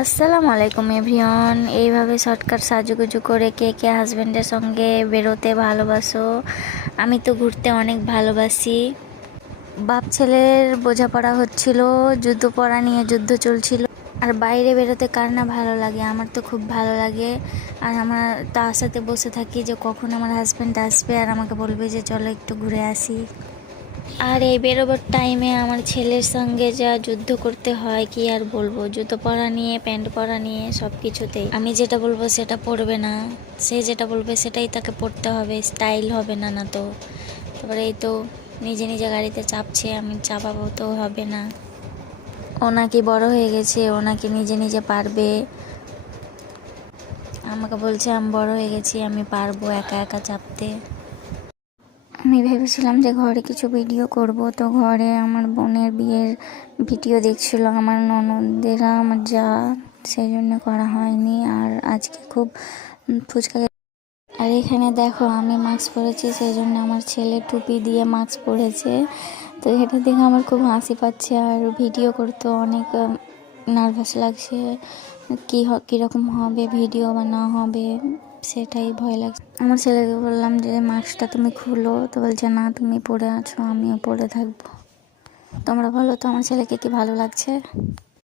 আসসালামু আলাইকুম এভরিওয়ান। এইভাবে শর্টকাট সাজুগুজু করে কে কে হাজব্যান্ডের সঙ্গে বেরোতে ভালোবাসো? আমি তো ঘুরতে অনেক ভালোবাসি। বাপ ছেলের বোঝাপড়া হচ্ছিল, যুদ্ধ পড়া নিয়ে যুদ্ধ চলছিল। আর বাইরে বেরোতে কার না ভালো লাগে, আমার তো খুব ভালো লাগে। আর আমরা তো আশাতে বসে থাকি যে কখন আমার হাজব্যান্ড আসবে আর আমাকে বলবে যে চলো একটু ঘুরে আসি। আর এই বেরোবার টাইমে আমার ছেলের সঙ্গে যা যুদ্ধ করতে হয় কি আর বলবো। জুতো পরা নিয়ে, প্যান্ট পরা নিয়ে, সব কিছুতেই আমি যেটা বলবো সেটা পরবে না, সে যেটা বলবে সেটাই তাকে পরতে হবে, স্টাইল হবে না না তো। তারপরে এই তো নিজে নিজে গাড়িতে চাপছে, আমি চাপাবো তো হবে না। ও নাকি বড় হয়ে গেছে, ও নাকি নিজে নিজে পারবে। আমাকে বলছে আমি বড় হয়ে গেছি, আমি পারবো একা একা চাপতে। আমি ভেবেছিলাম যে ঘরে কিছু ভিডিও করব, তো ঘরে আমার বোনের বিয়ের ভিডিও দেখছিল আমার ননদেরা, আমার যা, সেই জন্য করা হয়নি। আর আজকে খুব ফুচকা আর এখানে দেখো আমি মাস্ক পরেছি, সেই জন্য আমার ছেলে টুপি দিয়ে মাস্ক পরেছে। তো এটা দেখে আমার খুব হাসি পাচ্ছে। আর ভিডিও করতে অনেক নার্ভাস লাগছে, কীরকম হবে ভিডিও বা না হবে সেটাই ভয় লাগছে। আমার ছেলেকে বললাম যে মাস্কটা তুমি খুলো, তো বলছে না তুমি পরে আছো, আমিও পরে থাকবো। তোমরা বলো তো আমার ছেলেকে কি ভালো লাগছে?